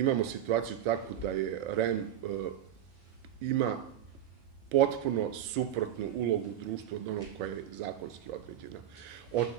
imamo situaciju takvu da je REM ima potpuno suprotnu ulogu u društvu od onog koja je zakonski određena.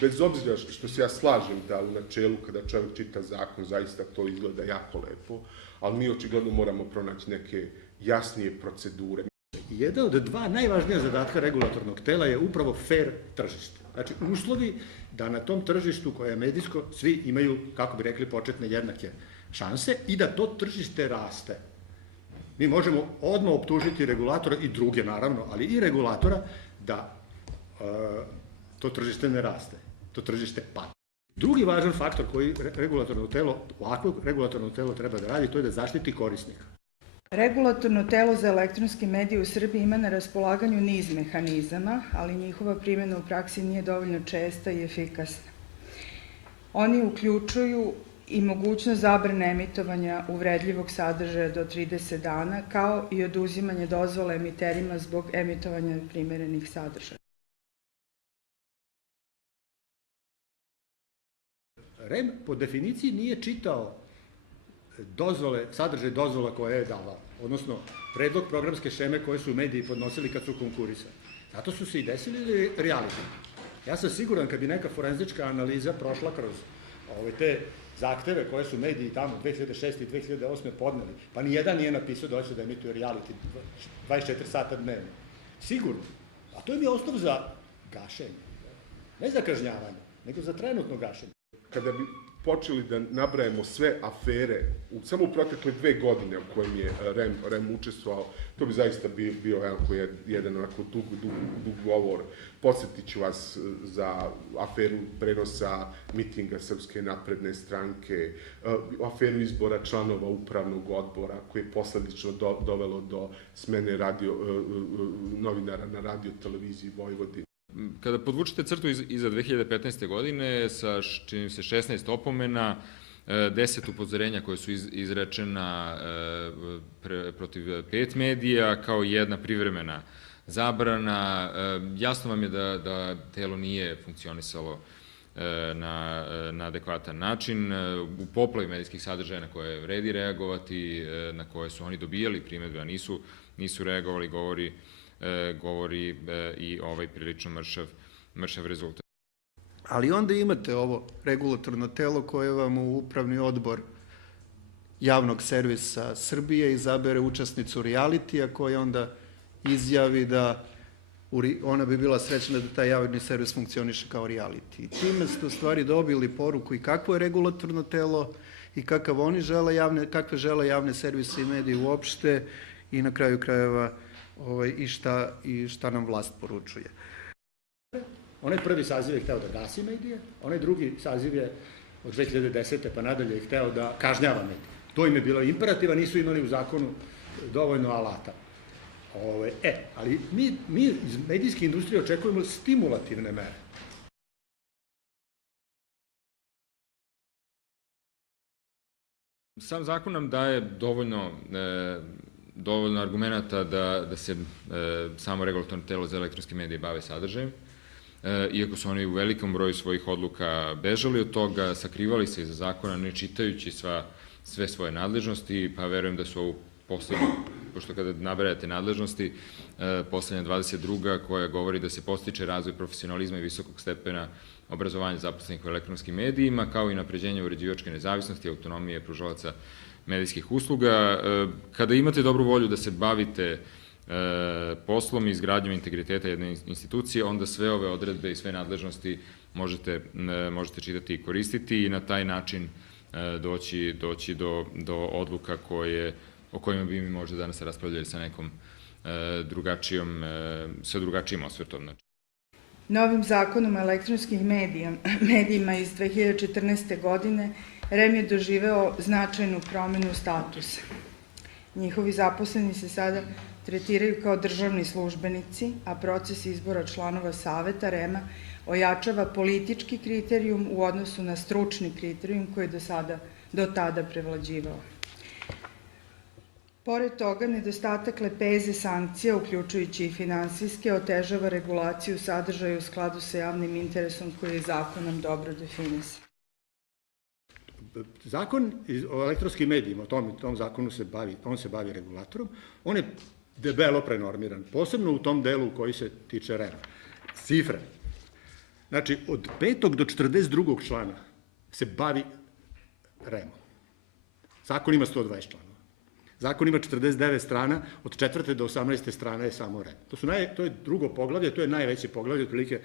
Bez obzira što se ja slažem da u načelu kada čovjek čita zakon zaista to izgleda jako lepo, ali mi očigledno moramo pronaći neke jasnije procedure. Jedan od dva najvažnija zadatka regulatornog tela je upravo fair tržište. Znači, uslovi da na tom tržištu koje je medijsko svi imaju, kako bi rekli, početne jednake šanse i da to tržište raste. Mi možemo odmah optužiti regulatora i druge, naravno, ali i regulatora da to tržište ne raste, to tržište pada. Drugi važan faktor koji ovakvo regulatorno telo treba da radi, to je da zaštiti korisnika. Regulatorno telo za elektronske medije u Srbiji ima na raspolaganju niz mehanizama, ali njihova primjena u praksi nije dovoljno česta i efikasna. Oni uključuju i mogućnost zabrane emitovanja uvredljivog sadržaja do 30 dana, kao i oduzimanje dozvole emiterima zbog emitovanja primerenih sadržaja. REM po definiciji nije čitao sadržaj dozvola koje je davao, odnosno predlog programske šeme koje su mediji podnosili kad su konkurisali. Zato su se i desili reality. Ja sam siguran kad bi neka forenzička analiza prošla kroz te zahteve koje su mediji tamo 2006. i 2008. podneli, pa nijedan nije napisao da hoće da emituje reality 24 sata dnevno. Sigurno. A to im je osnov za gašenje. Ne za kažnjavanje, nego za trenutno gašenje. Kada bi počeli da nabrajamo sve afere, samo u protekle 2 godine u kojem je REM učestvovao, to bi zaista bio jedan onako dug govor. Podsjetit ću vas za aferu prenosa mitinga Srpske napredne stranke, aferu izbora članova upravnog odbora, koje je posledično dovelo do smene novinara na radio televiziji Vojvodine. Kada podvučete crtu iza 2015. godine sa, čini se, 16 opomena, 10 upozorenja koje su izrečena protiv 5 medija, kao jedna privremena zabrana, jasno vam je da telo nije funkcionisalo na adekvatan način. U poplavi medijskih sadržaja na koje vredi reagovati, na koje su oni dobijali primedbe, a nisu reagovali, govori i ovaj prilično mršav rezultat. Ali onda imate ovo regulatorno telo koje vam u upravni odbor javnog servisa Srbije izabere učesnicu realitija koja onda izjavi da ona bi bila srećna da taj javni servis funkcioniše kao reality. I time ste u stvari dobili poruku i kakvo je regulatorno telo i kakve žele javne servise i medije uopšte i na kraju krajeva i šta nam vlast poručuje. Onaj prvi saziv je hteo da gasi medije, onaj drugi saziv je od 2010. pa nadalje je hteo da kažnjava medije. To im je bilo imperativa, nisu imali u zakonu dovoljno alata. Ali mi iz medijske industrije očekujemo stimulativne mere. Sam zakon nam daje dovoljno argumenta da se samo regulatorno telo za elektronske medije bave sadržajem, iako su oni u velikom broju svojih odluka bežali od toga, sakrivali se iza zakona, ne čitajući sve svoje nadležnosti, pa verujem da su ovu poslednju, pošto kada nabrajate nadležnosti, poslednja 22. koja govori da se postiče razvoj profesionalizma i visokog stepena obrazovanja zaposlenih u elektronskim medijima, kao i napređenje uređivačke nezavisnosti i autonomije pružalaca medijskih usluga. Kada imate dobru volju da se bavite poslom i izgradnjom integriteta jedne institucije, onda sve ove odredbe i sve nadležnosti možete čitati i koristiti i na taj način doći do odluka o kojima bi mi možda danas raspravljali sa nekom drugačijim osvrtom. Novim zakonom o elektronskim medijima iz 2014. godine REM je doživeo značajnu promenu statusa. Njihovi zaposleni se sada tretiraju kao državni službenici, a proces izbora članova saveta REM-a ojačava politički kriterijum u odnosu na stručni kriterijum koji je do tada prevlađivao. Pored toga, nedostatak lepeze sankcija, uključujući i finansijske, otežava regulaciju sadržaja u skladu sa javnim interesom koji je zakonom dobro definisan. zakon o elektronskim medijima, tom zakonu on se bavi regulatorom, on je debelo prenormiran, posebno u tom delu koji se tiče REM-a. Cifre. Znači, od 5. do 42. člana se bavi REM-om. Zakon ima 120 članova. Zakon ima 49 strana, od 4. do 18. strane je samo REM. To je drugo poglavlje, to je najveće poglavlje, otprilike,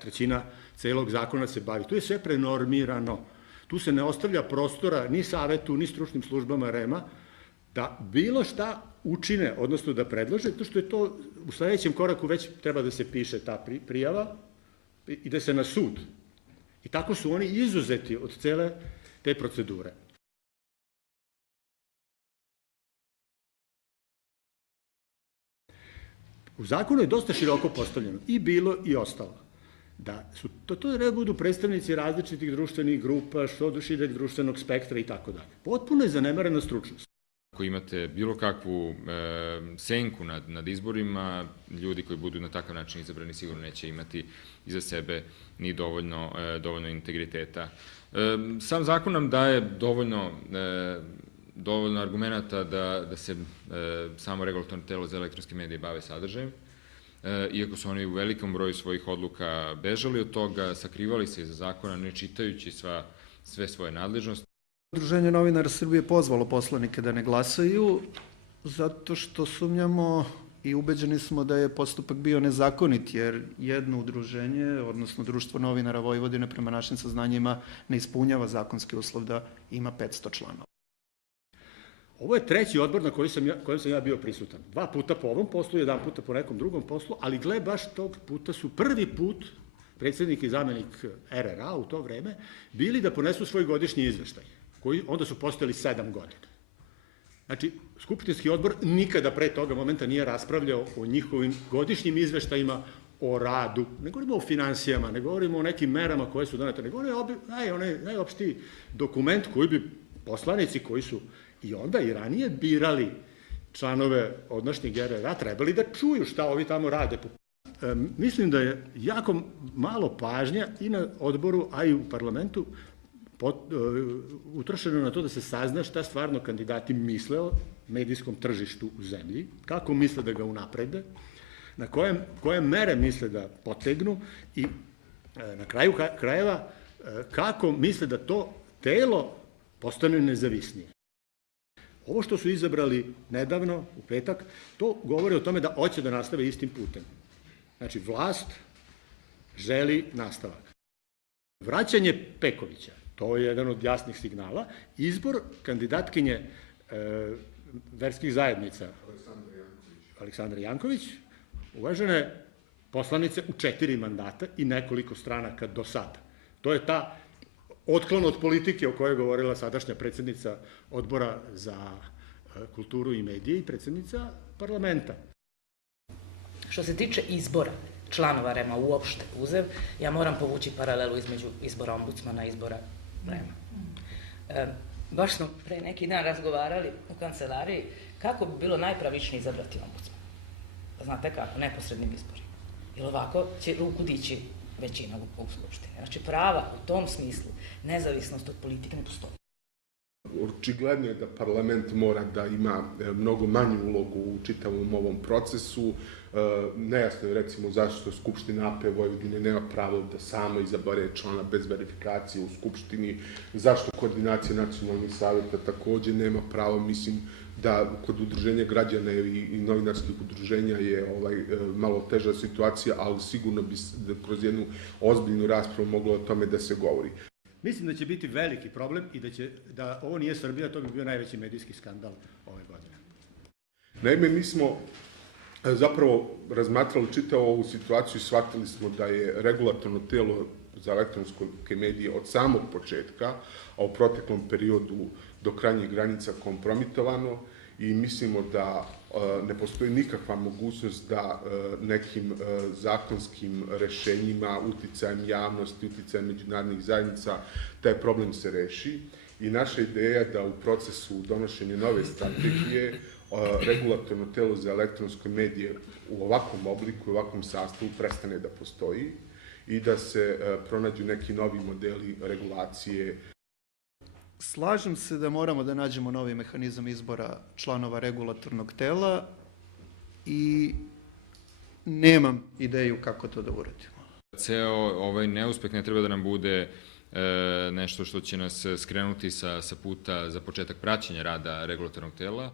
trećina celog zakona se bavi. Tu je sve prenormirano. Tu se ne ostavlja prostora ni savetu, ni stručnim službama REM-a da bilo šta učine, odnosno da predlože, to što je to u sledećem koraku već treba da se piše ta prijava, ide se na sud. I tako su oni izuzeti od cele te procedure. U zakonu je dosta široko postavljeno, i bilo i ostalo, da su to da budu predstavnici različitih društvenih grupa, što šireg društvenog spektra i tako dalje. Potpuno je zanemarena stručnost. Ako imate bilo kakvu senku nad izborima, ljudi koji budu na takav način izabrani sigurno neće imati iza sebe ni dovoljno integriteta. Sam zakon nam daje dovoljno argumenta da se samo regulatorno telo za elektronske medije bave sadržajem, iako su oni u velikom broju svojih odluka bežali od toga, sakrivali se iza zakona, ne čitajući sve svoje nadležnosti. Udruženje novinara Srbije pozvalo poslanike da ne glasaju zato što sumnjamo i ubeđeni smo da je postupak bio nezakonit, jer jedno udruženje, odnosno Društvo novinara Vojvodine, prema našim saznanjima ne ispunjava zakonski uslov da ima 500 članova. Ovo je treći odbor na kojem sam ja bio prisutan. 2 puta po ovom poslu, 1 puta po nekom drugom poslu, ali gle, baš tog puta su prvi put predsjednik i zamenik RRA u to vreme bili da ponesu svoj godišnji izveštaj, koji onda su postojali 7 godina. Znači, Skupštinski odbor nikada pre toga momenta nije raspravljao o njihovim godišnjim izveštajima o radu, ne govorimo o finansijama, ne govorimo o nekim merama koje su donete, ne govorimo o najopštiji dokument koji bi poslanici koji su i onda i ranije birali članove odnošnjeg RRA trebali da čuju šta ovi tamo rade. Mislim da je jako malo pažnja i na odboru, a i u parlamentu utrošeno na to da se sazna šta stvarno kandidati misle o medijskom tržištu u zemlji, kako misle da ga unaprede, na koje mere misle da potegnu i na kraju krajeva kako misle da to telo postane nezavisnije. Ovo što su izabrali nedavno, u petak, to govori o tome da hoće da nastave istim putem. Znači, vlast želi nastavak. Vraćanje Pekovića, to je jedan od jasnih signala. Izbor kandidatkinje verskih zajednica Aleksandra Janković, uvažene poslanice u 4 mandata i nekoliko stranaka do sada. To je ta otklon od politike o kojoj je govorila sadašnja predsjednica Odbora za kulturu i medije i predsjednica parlamenta. Što se tiče izbora članova REM-a uopšte uzev, ja moram povući paralelu između izbora ombudsmana i izbora REM-a. Baš smo pre neki dan razgovarali u kancelariji kako bi bilo najpravičnije izabrati ombudsmana. Znate kako, neposrednim izborima. Jer ovako će ruku dići većina u Skupštini. Znači, prava u tom smislu, nezavisnost od politike ne postoji. Očigledno je da parlament mora da ima mnogo manju ulogu u čitavom ovom procesu. Nejasno je recimo zašto Skupština AP Vojvodine nema pravo da sama izabere člana bez verifikacije u Skupštini, zašto koordinacija nacionalnih savjeta takođe nema pravo. Mislim da kod udruženja građana i novinarskih udruženja je malo teža situacija, ali sigurno bi kroz jednu ozbiljnu raspravu moglo o tome da se govori. Mislim da će biti veliki problem i da ovo nije Srbija, to bi bio najveći medijski skandal ove godine. Naime, mi smo zapravo razmatrali čitavu ovu situaciju i shvatili smo da je regulatorno telo za elektronske medije od samog početka, a u proteklom periodu do krajnjih granica kompromitovano i mislimo da ne postoji nikakva mogućnost da nekim zakonskim rešenjima, uticajem javnosti, uticajem međunarodnih zajednica, taj problem se reši. I naša ideja je da u procesu donošenja nove strategije regulatorno telo za elektronske medije u ovakvom obliku i ovakvom sastavu prestane da postoji i da se pronađu neki novi modeli regulacije. Slažem se da moramo da nađemo novi mehanizam izbora članova regulatornog tela i nemam ideju kako to da uradimo. Ceo ovaj neuspeh ne treba da nam bude nešto što će nas skrenuti sa puta za početak praćenja rada regulatornog tela.